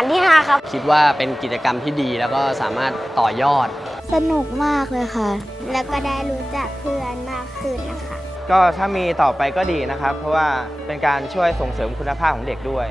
านที่5ครับคิดว่าเป็นกิจกรรมที่ดีแล้วก็สามารถต่อยอดสนุกมากเลยค่ะ แล้วก็ได้รู้จักเพื่อนมากขึ้นนะคะก็ถ้ามีต่อไปก็ดีนะครับเพราะว่าเป็นการช่วยส่งเสริมคุณภาพของเด็กด้วย